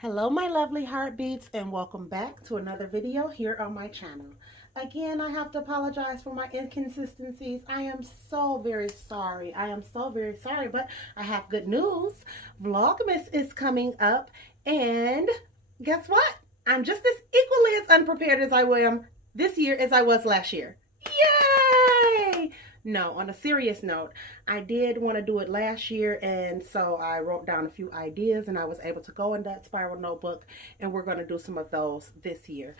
Hello my lovely heartbeats and welcome back to another video here on my channel. Again, I have to apologize for my inconsistencies. I am so very sorry. But I have good news. Vlogmas is coming up and guess what? I'm just as equally as unprepared as I am this year as I was last year. Yay! No, on a serious note, I did want to do it last year, and so I wrote down a few ideas and I was able to go in that spiral notebook, and we're going to do some of those this year.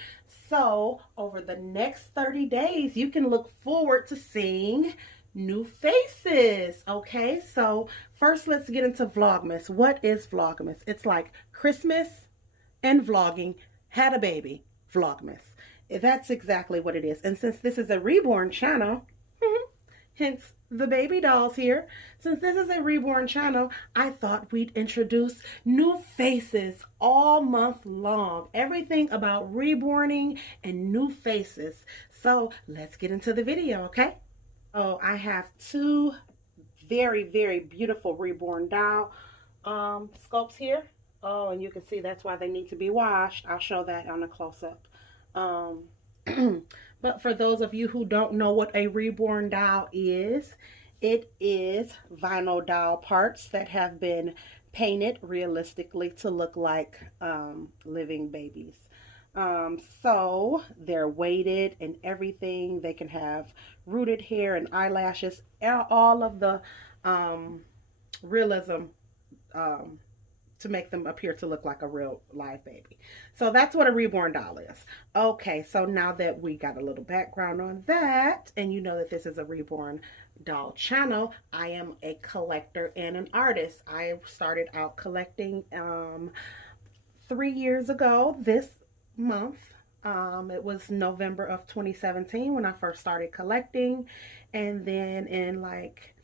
So, over the next 30 days, you can look forward to seeing new faces. Okay, so first let's get into Vlogmas. What is Vlogmas? It's like Christmas and vlogging had a baby. Vlogmas. That's exactly what it is. And since this is a reborn channel, hence the baby dolls here. Since this is a reborn channel, I thought we'd introduce new faces all month long. Everything about reborning and new faces. So let's get into the video, okay? Oh, I have two very, very beautiful reborn doll sculpts here. Oh, and you can see that's why they need to be washed. I'll show that on a close-up. But for those of you who don't know what a reborn doll is, it is vinyl doll parts that have been painted realistically to look like living babies. So they're weighted and everything. They can have rooted hair and eyelashes, all of the realism to make them appear to look like a real live baby. So that's what a reborn doll is. Okay, so now that we got a little background on that, and you know that this is a reborn doll channel, I am a collector and an artist. I started out collecting 3 years ago this month. It was November of 2017 when I first started collecting, and then in like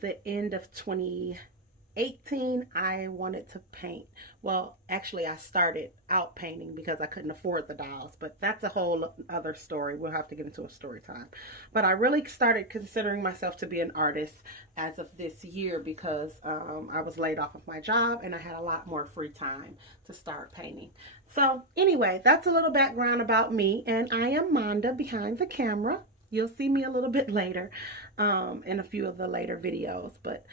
the end of 2018 I wanted to paint. Well, actually I started out painting because I couldn't afford the dolls, but that's a whole other story. We'll have to get into a story time. But I really started considering myself to be an artist as of this year because I was laid off of my job and I had a lot more free time to start painting. So anyway, that's a little background about me, and I am Manda behind the camera. You'll see me a little bit later in a few of the later videos, but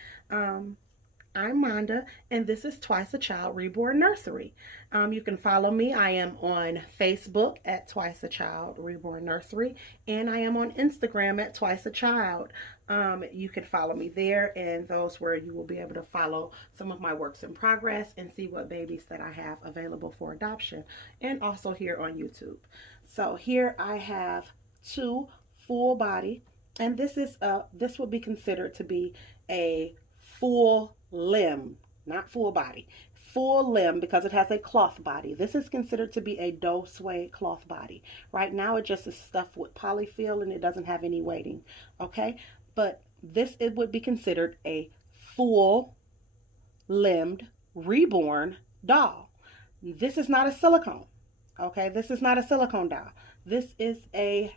I'm Manda, and this is Twice a Child Reborn Nursery. You can follow me. I am on Facebook at Twice a Child Reborn Nursery, and I am on Instagram at Twice a Child. You can follow me there, and those where you will be able to follow some of my works in progress and see what babies that I have available for adoption, and also here on YouTube. So here I have two full body, and this will be considered to be a full limb, not full body, full limb, because it has a cloth body. This is considered to be a doe suede cloth body. Right now it just is stuffed with polyfill and it doesn't have any weighting, okay? But it would be considered a full limbed reborn doll. This is not a silicone, okay? This is not a silicone doll. This is a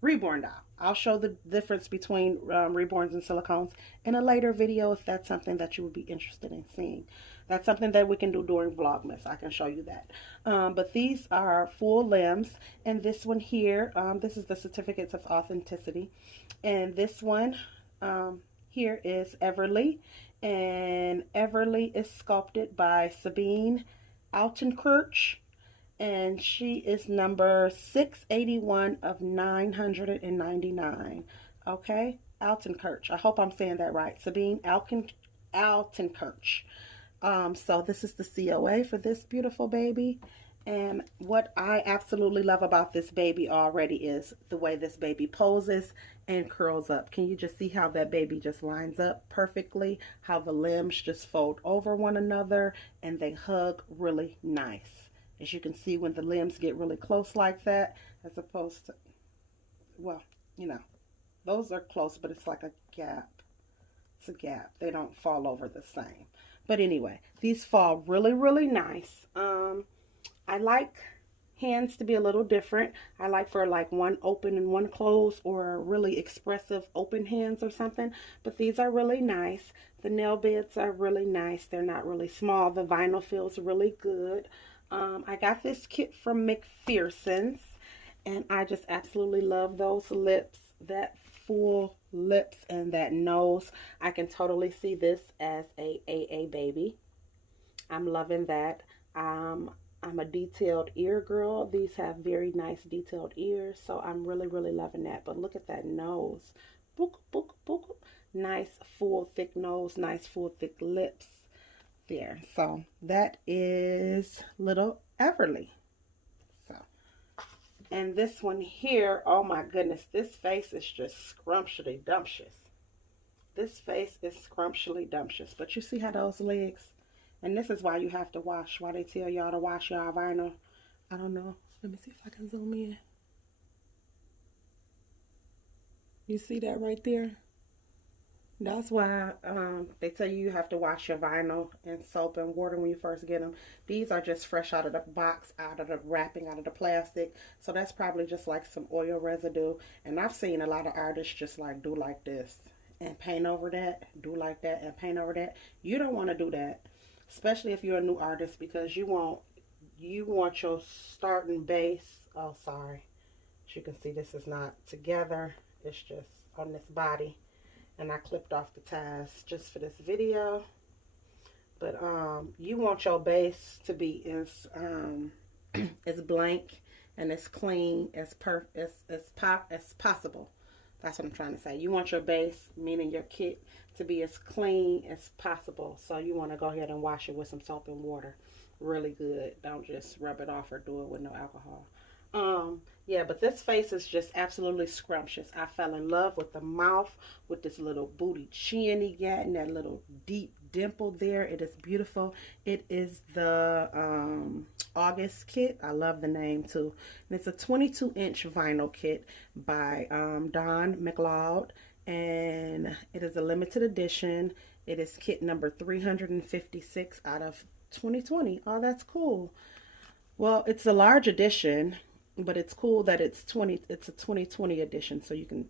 reborn doll. I'll show the difference between reborns and silicones in a later video if that's something that you would be interested in seeing. That's something that we can do during Vlogmas. I can show you that. But these are full limbs, and this one here, this is the certificates of authenticity, and this one here is Everly, and Everly is sculpted by Sabine Altenkirch, and she is number 681 of 999. Okay, Altenkirch. I hope I'm saying that right. Sabine Altenkirch. So this is the COA for this beautiful baby. And what I absolutely love about this baby already is the way this baby poses and curls up. Can you just see how that baby just lines up perfectly? How the limbs just fold over one another and they hug really nice. As you can see, when the limbs get really close like that, as opposed to, well, you know, those are close, but it's like a gap. It's a gap. They don't fall over the same. But anyway, these fall really, really nice. I like hands to be a little different. I like for like one open and one closed, or really expressive open hands or something. But these are really nice. The nail beds are really nice. They're not really small. The vinyl feels really good. I got this kit from McPherson's, and I just absolutely love those lips, that full lips and that nose. I can totally see this as a AA baby. I'm loving that. I'm a detailed ear girl. These have very nice detailed ears, so I'm really, really loving that. But look at that nose. Book, book, book. Nice, full, thick nose. Nice, full, thick lips there. So that is little Everly. So, and this one here, oh my goodness, this face is just scrumptious dumptious. This face is scrumptious dumptious. But you see how those legs, and this is why you have to wash. Why they tell y'all to wash y'all vinyl. I don't know. Let me see if I can zoom in. You see that right there? That's why they tell you have to wash your vinyl in soap and water when you first get them. These are just fresh out of the box, out of the wrapping, out of the plastic. So that's probably just like some oil residue. And I've seen a lot of artists just like do like this and paint over that, do like that and paint over that. You don't want to do that, especially if you're a new artist, because you want your starting base. Oh, sorry. As you can see, this is not together. It's just on this body. And I clipped off the ties just for this video. But you want your base to be as as blank and as clean as possible. That's what I'm trying to say. You want your base, meaning your kit, to be as clean as possible. So you want to go ahead and wash it with some soap and water. Really good. Don't just rub it off or do it with no alcohol. Yeah, but this face is just absolutely scrumptious. I fell in love with the mouth, with this little booty chin he got, and that little deep dimple there. It is beautiful. It is the August kit. I love the name too. And it's a 22-inch vinyl kit by Don McLeod, and it is a limited edition. It is kit number 356 out of 2020. Oh, that's cool. Well, it's a large edition, but it's cool that it's a 2020 edition, so you can,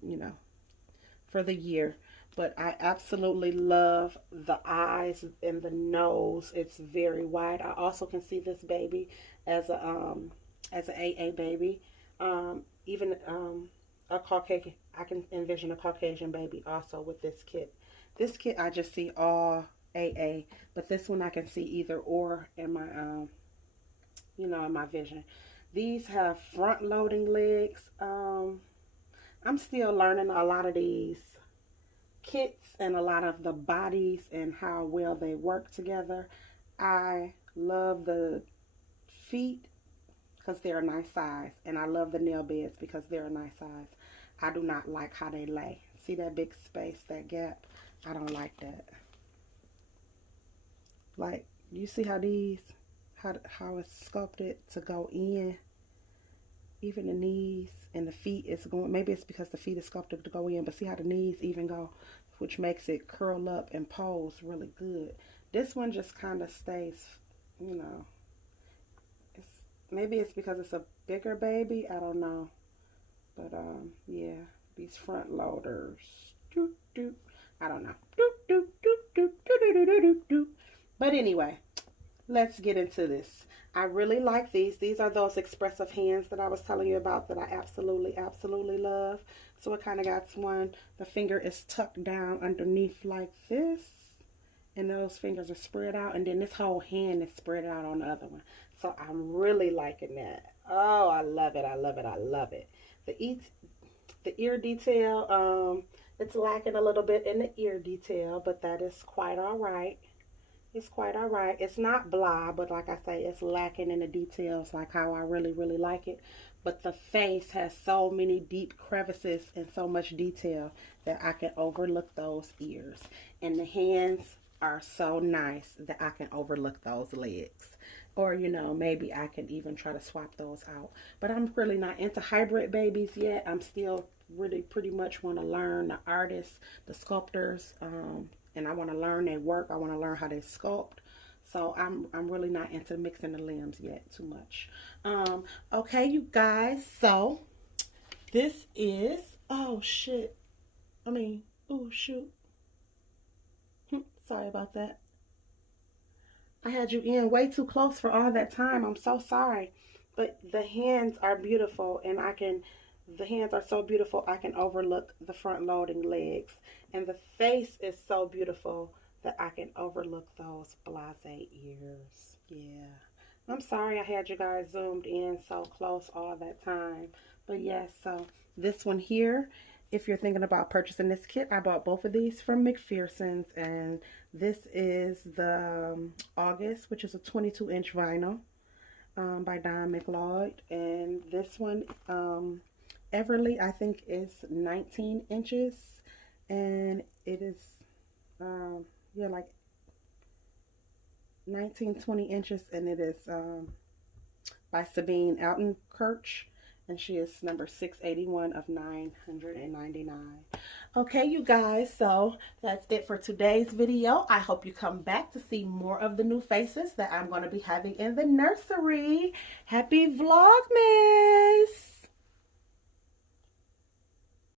for the year. But I absolutely love the eyes and the nose. It's very wide. I also can see this baby as an AA baby. Even a Caucasian, I can envision a Caucasian baby also with this kit. This kit I just see all AA, but this one I can see either or in my in my vision. These have front loading legs. I'm still learning a lot of these kits and a lot of the bodies and how well they work together. I love the feet because they're a nice size, and I love the nail beds because they're a nice size. I do not like how they lay. See that big space, that gap? I don't like that. Like, you see how these, how it's sculpted to go in? Even the knees and the feet is going, maybe it's because the feet is sculpted to go in, but see how the knees even go, which makes it curl up and pose really good. This one just kind of stays, maybe it's because it's a bigger baby, I don't know. But yeah, these front loaders, I don't know. But anyway, let's get into this. I really like these. These are those expressive hands that I was telling you about that I absolutely, absolutely love. So it kind of got one, the finger is tucked down underneath like this, and those fingers are spread out, and then this whole hand is spread out on the other one. So I'm really liking that. Oh, I love it. I love it. I love it. The ear detail, it's lacking a little bit in the ear detail, but that is quite all right. It's quite all right. It's not blah, but like I say, it's lacking in the details, like how I really, really like it. But the face has so many deep crevices and so much detail that I can overlook those ears. And the hands are so nice that I can overlook those legs. Or, maybe I can even try to swap those out. But I'm really not into hybrid babies yet. I'm still really pretty much want to learn the artists, the sculptors, and I want to learn their work. I want to learn how they sculpt. So I'm really not into mixing the limbs yet too much. Okay, you guys. So this is, oh shit. I mean, oh shoot. Sorry about that. I had you in way too close for all that time. I'm so sorry. But the hands are beautiful, and the hands are so beautiful I can overlook the front loading legs. And the face is so beautiful that I can overlook those blase ears. Yeah. I'm sorry I had you guys zoomed in so close all that time. But yes, so this one here, if you're thinking about purchasing this kit, I bought both of these from McPherson's, and this is the August, which is a 22-inch vinyl by Don McLeod, and this one, Everly, I think is 19 inches, and it is, yeah, like 19-20 inches, and it is by Sabine Altenkirch, and she is number 681 of 999. Okay, you guys, so that's it for today's video. I hope you come back to see more of the new faces that I'm going to be having in the nursery. Happy Vlogmas!